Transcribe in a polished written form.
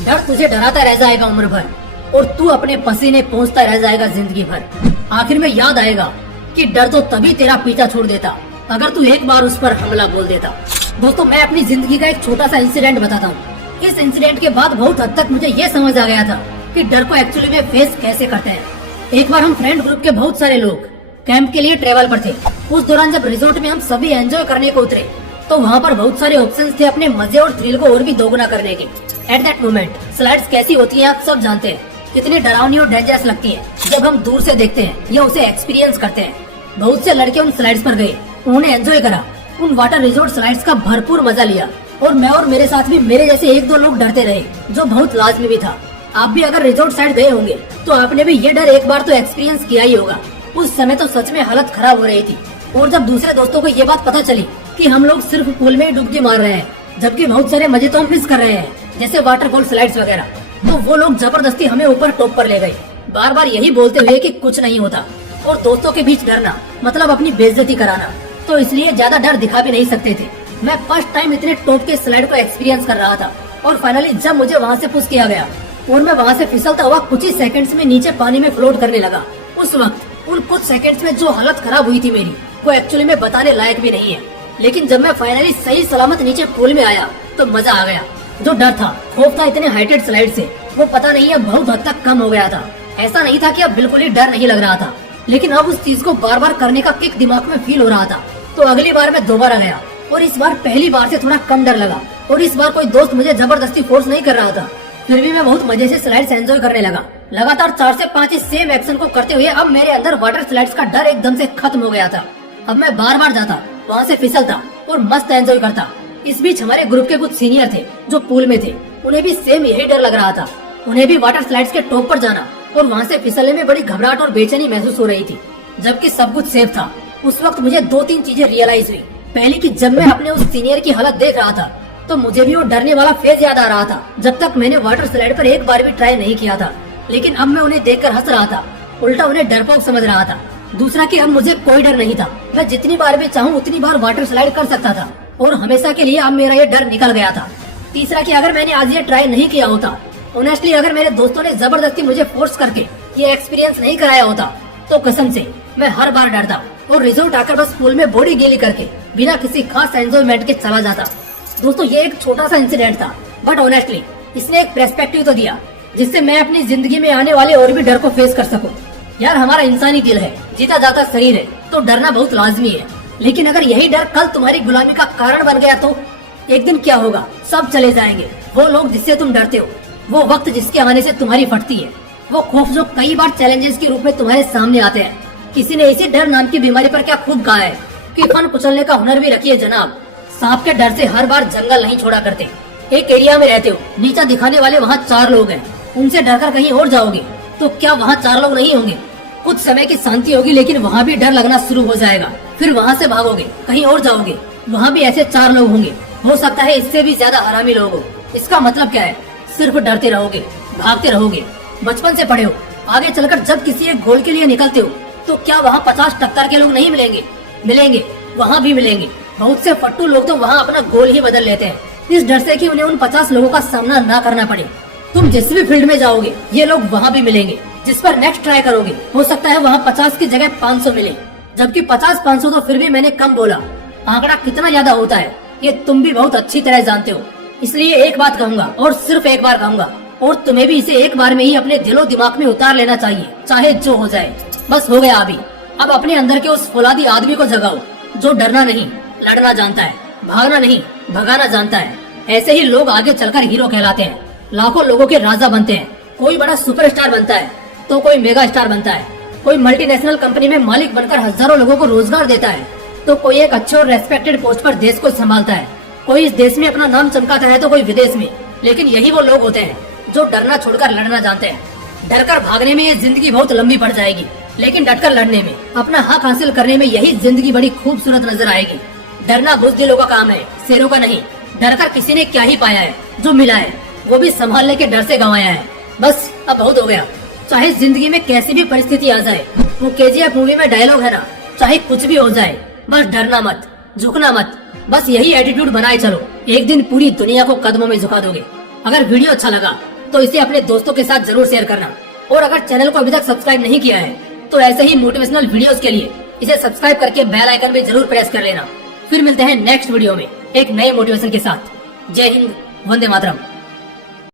डर तुझे डराता रह जाएगा उम्र भर और तू अपने पसीने पोंछता रह जाएगा जिंदगी भर। आखिर में याद आएगा कि डर तो तभी तेरा पीछा छोड़ देता अगर तू एक बार उस पर हमला बोल देता। दोस्तों, मैं अपनी जिंदगी का एक छोटा सा इंसिडेंट बताता हूँ। इस इंसिडेंट के बाद बहुत हद तक मुझे ये समझ आ गया था कि डर को एक्चुअली में फेस कैसे करते हैं। एक बार हम फ्रेंड ग्रुप के बहुत सारे लोग कैंप के लिए ट्रेवल पर थे। उस दौरान जब रिजॉर्ट में हम सभी एंजॉय करने को उतरे तो वहाँ पर बहुत सारे ऑप्शंस थे अपने मजे और थ्रिल को और भी दोगुना करने के। एट दैट मोमेंट स्लाइड्स कैसी होती हैं आप सब जानते हैं, कितनी डरावनी और डेंजरस लगती है जब हम दूर से देखते हैं या उसे एक्सपीरियंस करते हैं। बहुत से लड़के उन स्लाइड्स पर गए, उन्होंने एंजॉय करा, उन वाटर रिजॉर्ट स्लाइड्स का भरपूर मजा लिया और मैं और मेरे साथ भी मेरे जैसे एक दो लोग डरते रहे, जो बहुत लाजमी भी था। आप भी अगर रिजॉर्ट साइड गए होंगे तो आपने भी ये डर एक बार तो एक्सपीरियंस किया ही होगा। उस समय तो सच में हालत खराब हो रही थी और जब दूसरे दोस्तों को ये बात पता चली कि हम लोग सिर्फ पूल में ही डुबकी मार रहे हैं जबकि बहुत सारे मजे तो हम मिस कर रहे हैं, जैसे वाटरफॉल स्लाइड्स वगैरह, तो वो लोग जबरदस्ती हमें ऊपर टॉप पर ले गए, बार बार यही बोलते हुए कि कुछ नहीं होता। और दोस्तों के बीच डरना मतलब अपनी बेइज्जती कराना, तो इसलिए ज्यादा डर दिखा भी नहीं सकते थे। मैं फर्स्ट टाइम इतने टॉप के स्लाइड को एक्सपीरियंस कर रहा था और फाइनली जब मुझे वहाँ से पुश किया गया और मैं वहाँ से फिसलता हुआ कुछ ही सेकंड्स में नीचे पानी में फ्लोट करने लगा, उस वक्त उन कुछ सेकंड्स में जो हालत खराब हुई थी मेरी वो एक्चुअली में बताने लायक भी नहीं है। लेकिन जब मैं फाइनली सही सलामत नीचे पूल में आया तो मजा आ गया। जो डर था, खौफ था इतने हाइटेड स्लाइड से, वो पता नहीं है बहुत हद तक कम हो गया था। ऐसा नहीं था कि अब बिल्कुल ही डर नहीं लग रहा था, लेकिन अब उस चीज को बार बार करने का किक दिमाग में फील हो रहा था। तो अगली बार मैं दोबारा गया और इस बार पहली बार से थोड़ा कम डर लगा और इस बार कोई दोस्त मुझे जबरदस्ती फोर्स नहीं कर रहा था। फिर भी मैं बहुत मजे से स्लाइड्स एंजॉय करने लगा। लगातार 4 से 5 इस सेम एक्शन को करते हुए अब मेरे अंदर वाटर स्लाइड्स का डर एकदम से खत्म हो गया था। अब मैं बार बार जाता, वहाँ से फिसलता और मस्त एंजॉय करता। इस बीच हमारे ग्रुप के कुछ सीनियर थे जो पूल में थे, उन्हें भी सेम यही डर लग रहा था। उन्हें भी वाटर स्लाइड्स के टॉप पर जाना और वहाँ से फिसलने में बड़ी घबराहट और बेचैनी महसूस हो रही थी, जबकि सब कुछ सेफ था। उस वक्त मुझे 2-3 चीजें रियलाइज हुई। पहली कि जब मैं अपने उस सीनियर की हालत देख रहा था तो मुझे भी वो डरने वाला फेज याद आ रहा था जब तक मैंने वाटर स्लाइड पर एक बार भी ट्राई नहीं किया था। लेकिन अब मैं उन्हें देखकर हंस रहा था, उल्टा उन्हें डरपोक समझ रहा था। दूसरा कि अब मुझे कोई डर नहीं था, मैं जितनी बार भी चाहूँ उतनी बार वाटर स्लाइड कर सकता था और हमेशा के लिए अब मेरा ये डर निकल गया था। तीसरा कि अगर मैंने आज ये ट्राई नहीं किया होता, ऑनेस्टली अगर मेरे दोस्तों ने जबरदस्ती मुझे फोर्स करके ये एक्सपीरियंस नहीं कराया होता, तो कसम से मैं हर बार डरता और रिजॉर्ट आकर बस पूल में बॉडी गीली करके बिना किसी खास एंजॉयमेंट के चला जाता। दोस्तों, ये एक छोटा सा इंसिडेंट था, बट ऑनेस्टली इसने एक पर्सपेक्टिव तो दिया जिससे मैं अपनी जिंदगी में आने वाले और भी डर को फेस कर सकूं। यार, हमारा इंसानी दिल है, जीता जाता शरीर है, तो डरना बहुत लाजमी है। लेकिन अगर यही डर कल तुम्हारी गुलामी का कारण बन गया तो एक दिन क्या होगा? सब चले जाएंगे। वो लोग जिससे तुम डरते हो, वो वक्त जिसके आने से तुम्हारी फटती है, वो खौफ जो कई बार चैलेंजेस के रूप में तुम्हारे सामने आते हैं। किसी ने इसी डर नाम की बीमारी पर क्या खूब कहा है कि फन कुचलने का हुनर भी रखिए जनाब। सांप के डर से हर बार जंगल नहीं छोड़ा करते। एक एरिया में रहते हो, नीचा दिखाने वाले वहाँ 4 लोग हैं, उनसे डरकर कहीं और जाओगे तो क्या वहाँ 4 लोग नहीं होंगे? कुछ समय की शांति होगी लेकिन वहाँ भी डर लगना शुरू हो जाएगा। फिर वहाँ से भागोगे, कहीं और जाओगे, वहाँ भी ऐसे 4 लोग होंगे, हो सकता है इससे भी ज्यादा हरामी लोग हो। इसका मतलब क्या है? सिर्फ डरते रहोगे, भागते रहोगे। बचपन से पढ़े हो, आगे चलकर जब किसी एक गोल के लिए निकलते हो तो क्या वहाँ 50 टक्कर के लोग नहीं मिलेंगे? मिलेंगे, वहाँ भी मिलेंगे। बहुत से फट्टू लोग तो वहाँ अपना गोल ही बदल लेते हैं, इस डर से कि उन्हें उन 50 लोगों का सामना ना करना पड़े। तुम जिस भी फील्ड में जाओगे ये लोग वहाँ भी मिलेंगे। जिस पर नेक्स्ट ट्राई करोगे हो सकता है वहाँ 50 की जगह 500 मिले, जबकि 50-500 तो फिर भी मैंने कम बोला। आंकड़ा कितना ज्यादा होता है ये तुम भी बहुत अच्छी तरह जानते हो। इसलिए एक बात कहूँगा और सिर्फ एक बार कहूँगा, और तुम्हें भी इसे एक बार में ही अपने दिलो दिमाग में उतार लेना चाहिए, चाहे जो हो जाए। बस हो गया अभी। अब अपने अंदर के उस फौलादी आदमी को जगाओ जो डरना नहीं, लड़ना जानता है, भागना नहीं, भगाना जानता है। ऐसे ही लोग आगे चलकर हीरो कहलाते हैं, लाखों लोगों के राजा बनते हैं। कोई बड़ा सुपरस्टार बनता है तो कोई मेगा स्टार बनता है, कोई मल्टीनेशनल कंपनी में मालिक बनकर हजारों लोगों को रोजगार देता है, तो कोई एक अच्छे और रेस्पेक्टेड पोस्ट पर देश को संभालता है। कोई इस देश में अपना नाम चमकाता है तो कोई विदेश में। लेकिन यही वो लोग होते हैं जो डरना छोड़कर लड़ना जानते हैं। डरकर भागने में ये जिंदगी बहुत लंबी पड़ जाएगी, लेकिन डटकर लड़ने में, अपना हक हासिल करने में यही जिंदगी बड़ी खूबसूरत नजर आएगी। डरना बुज़दिलों का काम है, शेरों का नहीं। डरकर किसी ने क्या ही पाया है, जो मिला है वो भी संभालने के डर से गंवाया है। बस अब बहुत हो गया। चाहे जिंदगी में कैसी भी परिस्थिति आ जाए, वो KGF मूवी में डायलॉग है ना, चाहे कुछ भी हो जाए बस डरना मत, झुकना मत। बस यही एटीट्यूड बनाए चलो, एक दिन पूरी दुनिया को कदमों में झुका दोगे। अगर वीडियो अच्छा लगा तो इसे अपने दोस्तों के साथ जरूर शेयर करना। और अगर चैनल को अभी तक सब्सक्राइब नहीं किया है तो ऐसे ही मोटिवेशनल वीडियोस के लिए इसे सब्सक्राइब करके बेल आइकन भी जरूर प्रेस कर लेना। फिर मिलते हैं नेक्स्ट वीडियो में एक नए मोटिवेशन के साथ। जय हिंद, वंदे मातरम।